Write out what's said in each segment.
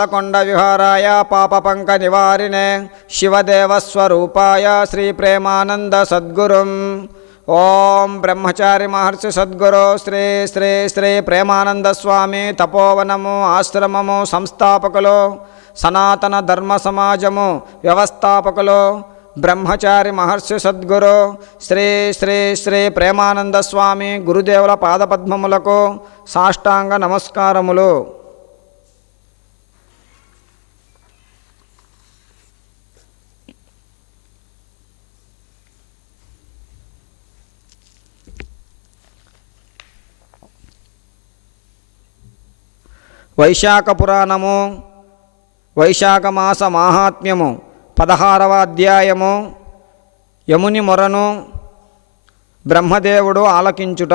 పాలకొండ విహారాయ పాపపంక నివారిణే శివదేవస్వరూపాయ శ్రీ ప్రేమానంద సద్గురుం. ఓం బ్రహ్మచారి మహర్షి సద్గురు శ్రీ శ్రీ శ్రీ ప్రేమానంద స్వామి తపోవనము ఆశ్రమము సంస్థాపకులు సనాతన ధర్మ సమాజము వ్యవస్థాపకులు బ్రహ్మచారి మహర్షి సద్గురు శ్రీ శ్రీ శ్రీ ప్రేమానంద స్వామి గురుదేవుల పాదపద్మములకు సాష్టాంగ నమస్కారములు. వైశాఖ పురాణము వైశాఖ మాస మాహాత్మ్యము పదహారవ అధ్యాయము యముని మొరను బ్రహ్మదేవుడు ఆలకించుట.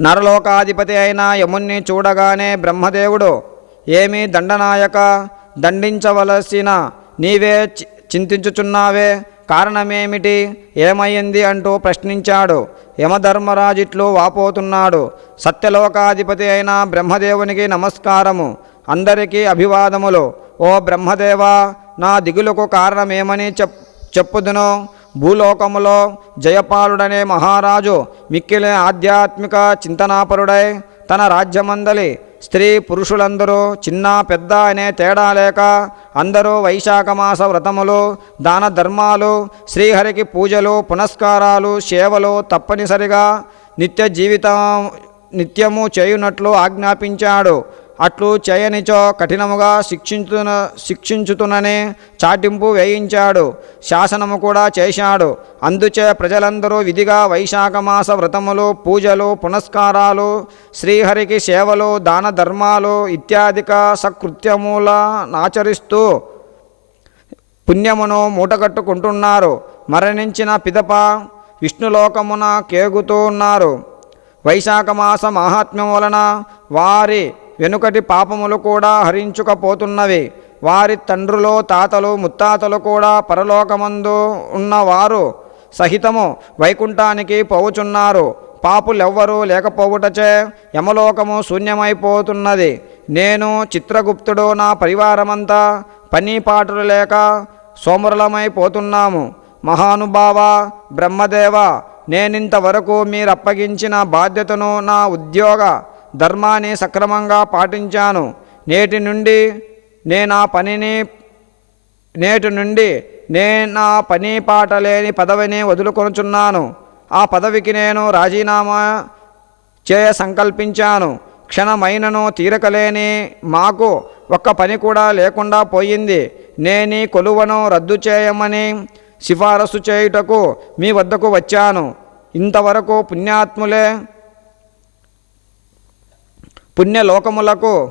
నరలోకాధిపతి అయిన యముణ్ణి చూడగానే బ్రహ్మదేవుడు ఏమి దండనాయక దండించవలసిన నీవే చి- చింతించుచున్నావే? కారణమేమిటి? ఏమయ్యింది అంటూ ప్రశ్నించాడు. యమధర్మరాజిట్లు వాపోతున్నాడు. సత్యలోకాధిపతి అయిన బ్రహ్మదేవునికి నమస్కారము. అందరికీ అభివాదములు. ఓ బ్రహ్మదేవా నా దిగులకు కారణమేమని చెప్ చెప్పుదును. భూలోకములో జయపాలుడనే మహారాజు మిక్కిలే ఆధ్యాత్మిక చింతనాపరుడై తన రాజ్యమందలి స్త్రీ పురుషులందరూ చిన్న పెద్ద అనే తేడా లేక అందరూ వైశాఖ మాస వ్రతములు దాన ధర్మాలు శ్రీహరికి పూజలు పునస్కారాలు సేవలు తప్పనిసరిగా నిత్య జీవితం నిత్యము చేయునట్లు ఆజ్ఞాపించాడు. అట్లు చేయనిచో కఠినముగా శిక్షించున శిక్షించుతుననే చాటింపు వేయించాడు. శాసనము కూడా చేశాడు. అందుచే ప్రజలందరూ విధిగా వైశాఖ మాస వ్రతములు పూజలు పునస్కారాలు శ్రీహరికి సేవలు దాన ధర్మాలు ఇత్యాదిక సకృత్యముల ఆచరిస్తూ పుణ్యమును మూటగట్టుకుంటున్నారు. మరణించిన పిదప విష్ణులోకమున కేగుతూ ఉన్నారు. వైశాఖ మాస మహాత్మ్యం వలన వారి వెనుకటి పాపములు కూడా హరించుకపోతున్నవి. వారి తండ్రులు తాతలు ముత్తాతలు కూడా పరలోకమందు ఉన్నవారు సహితము వైకుంఠానికి పోవుచున్నారు. పాపులెవ్వరూ లేకపోవుటచే యమలోకము శూన్యమైపోతున్నది. నేను చిత్రగుప్తుడు నా పరివారమంతా పని పాటలు లేక సోమరులమైపోతున్నాము. మహానుభావ బ్రహ్మదేవ నేనింతవరకు మీరప్పగించిన బాధ్యతను నా ఉద్యోగ ధర్మాన్ని సక్రమంగా పాటించాను. నేటి నుండి నేను ఆ పనిని నేటి నుండి నేను నా పని పాట లేని పదవిని వదులుకొనుచున్నాను. ఆ పదవికి నేను రాజీనామా చేయ సంకల్పించాను. క్షణమైనను తీరకలేని మాకు ఒక్క పని కూడా లేకుండా పోయింది. నేని కొలువను రద్దు చేయమని సిఫారసు చేయుటకు మీ వద్దకు వచ్చాను. ఇంతవరకు పుణ్యాత్ములే పుణ్యలోకములకు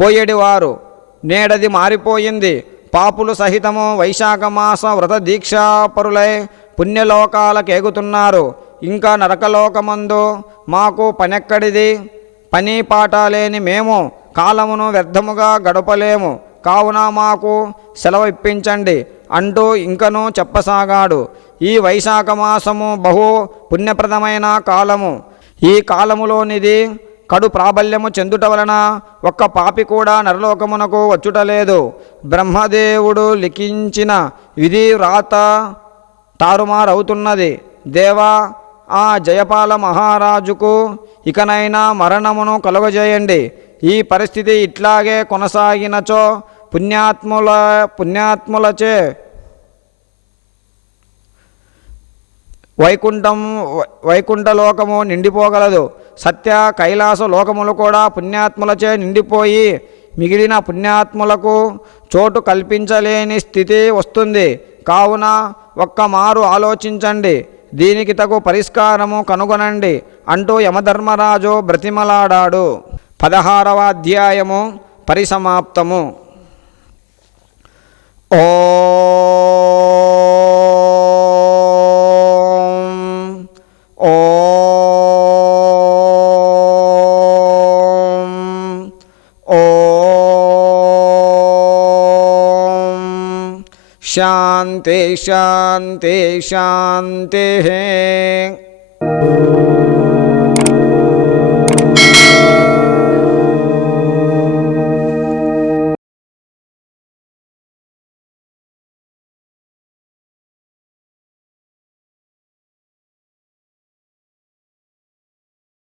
పోయేడివారు. నేడది మారిపోయింది. పాపులు సహితము వైశాఖ మాస వ్రత దీక్షాపరులై పుణ్యలోకాలకేగుతున్నారు. ఇంకా నరకలోకమందు మాకు పనెక్కడిది? పని పాట లేని మేము కాలమును వ్యర్థముగా గడపలేము. కావున మాకు సెలవు ఇప్పించండి అంటూ ఇంకనూ చెప్పసాగాడు. ఈ వైశాఖ మాసము బహు పుణ్యప్రదమైన కాలము. ఈ కాలములోనిది కడు ప్రాబల్యము చెందుట వలన ఒక్క పాపి కూడా నరలోకమునకు వచ్చుటలేదు బ్రహ్మదేవుడు లిఖించిన విధి వ్రాత తారుమారవుతున్నది. దేవా ఆ జయపాల మహారాజుకు ఇకనైనా మరణమును కలుగజేయండి. ఈ పరిస్థితి ఇట్లాగే కొనసాగినచో పుణ్యాత్ముల పుణ్యాత్ములచే వైకుంఠం వైకుంఠ లోకము నిండిపోగలదు. సత్య కైలాస లోకములు కూడా పుణ్యాత్ములచే నిండిపోయి మిగిలిన పుణ్యాత్ములకు చోటు కల్పించలేని స్థితి వస్తుంది. కావున ఒక్క మారు ఆలోచించండి. దీనికి తగు పరిష్కారము కనుగొనండి. అంటూ యమధర్మరాజు బ్రతిమలాడాడు. పదహారవ అధ్యాయము పరిసమాప్తము. ఓ ఓం ఓం శాంతి శాంతి శాంతి ఓం